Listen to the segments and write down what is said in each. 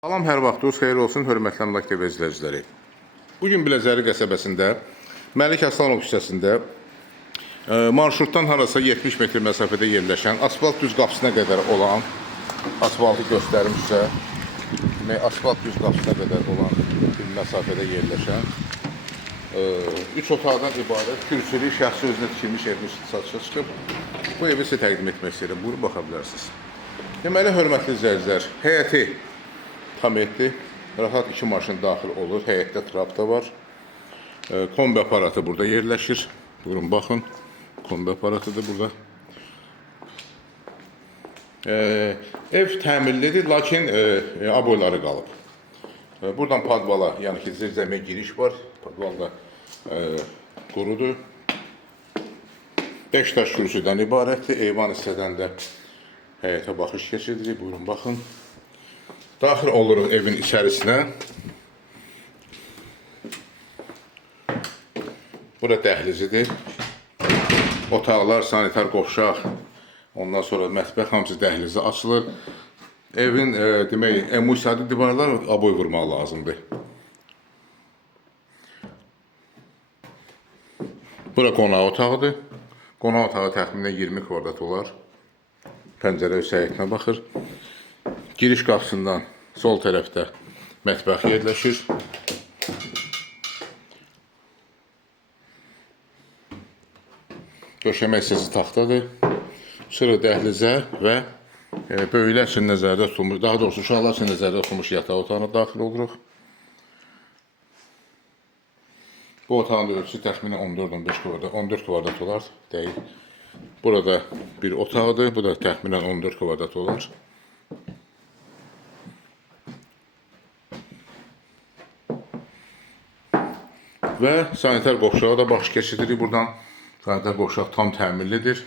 Salam, hər vaxtınız xeyir olsun, hörmətli Əmlak TV izləyiciləri. Bugün Biləcəri qəsəbəsində, Məlik Əslanov küçəsində marşrutdan harasa 70 metr məsafədə yerləşən, asfalt düz qapısına qədər olan, asfaltı göstərim sizə, asfalt düz qapısına qədər olan bir məsafədə yerləşən 3 otaqdan ibarət kürsülü, şəxsi özünə tikilmiş evimiz satışa çıxıb. Bu evi sizə təqdim etmək istəyirəm, buyurun baxa bilərsiniz. Deməli, hörmətli izləyicilər, həyəti tam etdi. Rahat 2 maşın daxil olur. Həyətdə trap da var. Kombi aparatı burada yerləşir. Buyurun baxın. Kombi aparatıdır burada. Ev təmirlidir, lakin aboyları qalıb. Buradan padvala, yəni ki, zirzəmiyə giriş var. Padval da qurudur. 5 daş kürsüdən ibarətdir. Eyvan hissədən də həyətə baxış keçirilir. Buyurun baxın. Daxil oluruq evin içərisinə. Bura dəhlizidir. Otaqlar, sanitar qovşaq, ondan sonra mətbəx hamısı dəhlizi açılır. Evin demək, emulsiyalı divarlar aboy vurmaq lazımdır. Bura qonaq otağıdır. Qonaq otağı təxminən 20 kvadrat olar. Pəncərə hüsəyiyyətinə baxır. Giriş qapısından sol tərəfdə mətbəx yerləşir. Döşəmə hissəsi taxtadır. Çıxırıq dəhlizə və böyüklər üçün nəzərdə tutulmuş, daha doğrusu uşaqlar üçün nəzərdə tutulmuş yataq otağına daxil oluruq. Bu otağın ölçüsü təxminən 14 kvadrat olar. Deyil. Burada bir otaqdır. Bu da təxminən 14 kvadrat olar. Və sanitar qovşağa da baş keçiririk buradan. Sanitar qovşaq tam təmirlidir.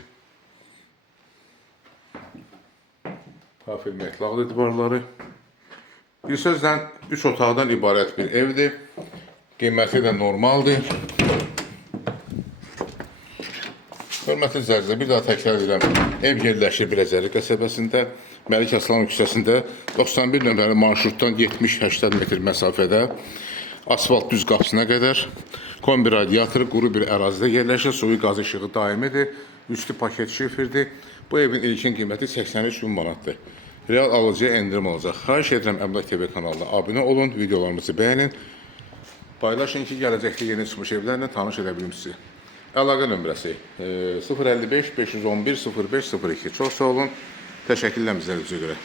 Kafir metlaqlı divarları. Bir sözlə 3 otaqdan ibarət bir evdir. Qiyməti də normaldır. Hörmətli izləyicilər, bir daha təkrar edirəm. Ev yerləşir Biləcəri qəsəbəsində, Məlik Əslanov küçəsində 91 nömrəli marşrutdan 70-80 metr məsafədə asfalt düz qapısına qədər kombi radiatoru quru bir ərazidə yerləşir. Suyu qaz işığı daimidir. Üstü paket şifirdir. Bu evin ilkin qiyməti 83 bin manatdır. Real alıcıya endirim olacaq. Xahiş edirəm Əmlak TV kanalına abunə olun, videolarımızı bəyənin. Paylaşın ki, gələcəkdə yeni çıxmış evlərlə tanış edə bilim sizi. Əlaqə nömrəsi 055 511 0502. Çox sağ olun. Təşəkkürlər bizə görə.